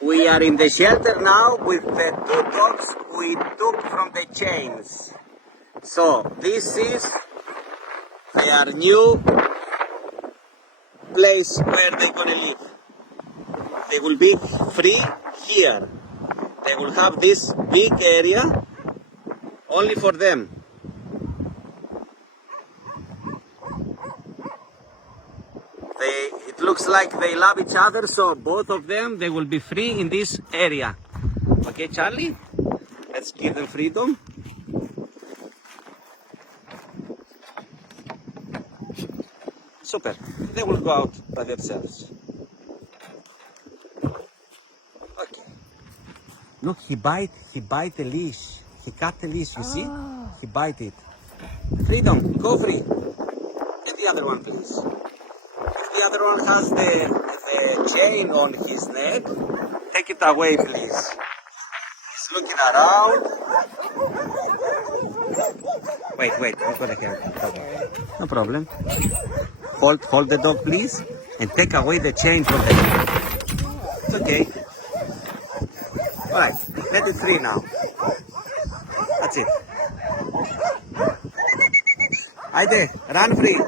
We are in the shelter now with the two dogs we took from the chains. So this is their new place where they're gonna live. They will be free here. They will have this big area only for them. It looks like they love each other, so both of them, they will be free in this area. Okay, Charlie? Let's give them freedom. Super. They will go out by themselves. Okay. Look, he bite the leash. He cut the leash, you see? He bite it. Freedom, go free. Get the other one, please. If the other one has the chain on his neck, take it away, please. He's looking around. Wait, I'm gonna help. No problem. Hold the dog, please, and take away the chain from the neck. It's okay. Alright, let it free now. That's it. Haydi, run free.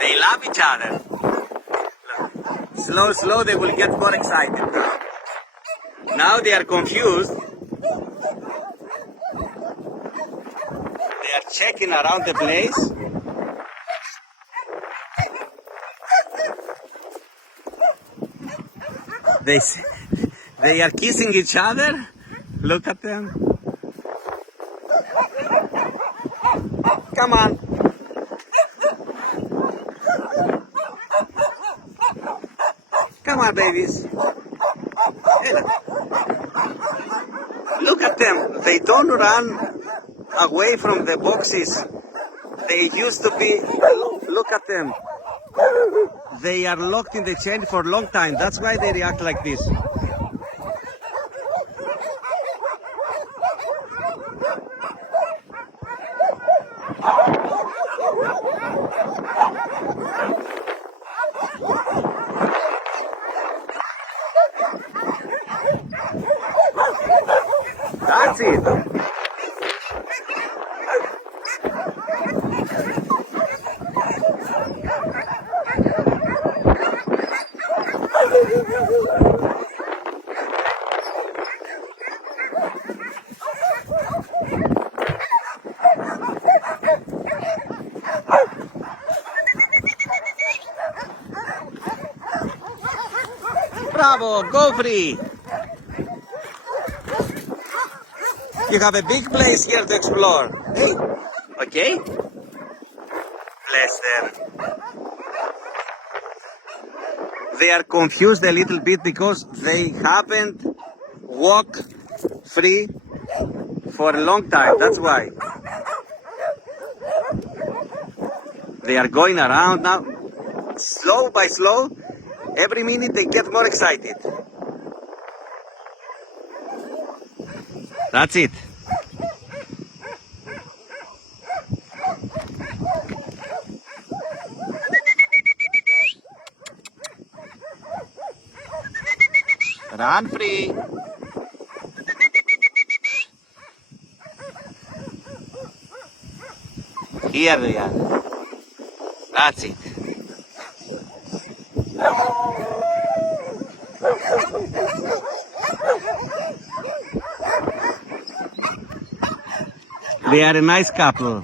They love each other. Look. Slow, they will get more excited now. Now they are confused. They are checking around the place. They are kissing each other. Look at them. Come on. Come on, babies. Look at them. They don't run away from the boxes. They used to be. Look at them. They are locked in the chain for a long time. That's why they react like this. That's it. Bravo, go free. You have a big place here to explore. Okay? Bless them. They are confused a little bit because they haven't walked free for a long time. That's why. They are going around now. Slow by slow. Every minute they get more excited. That's it. Run free. Here they are. That's it. They are a nice couple.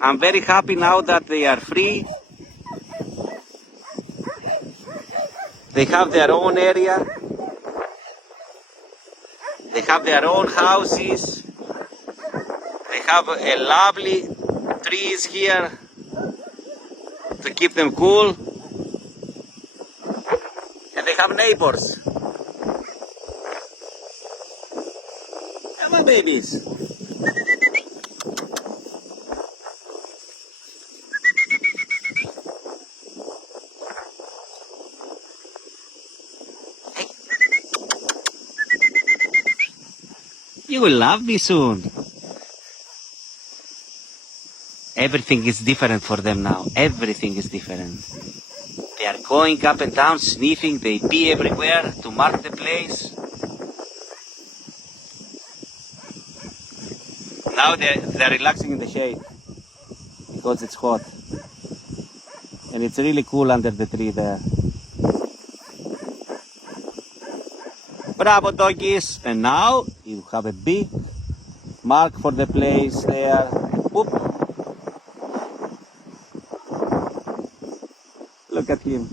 I'm very happy now that they are free. They have their own area. They have their own houses. They have a lovely trees here to keep them cool. And they have neighbors. the babies. You will love me soon. Everything is different for them now. Everything is different. They are going up and down, sniffing. They pee everywhere to mark the place. Now they're relaxing in the shade because it's hot. And it's really cool under the tree there. Bravo, doggies. And now you have a big mark for the place there. Whoop. Look at him.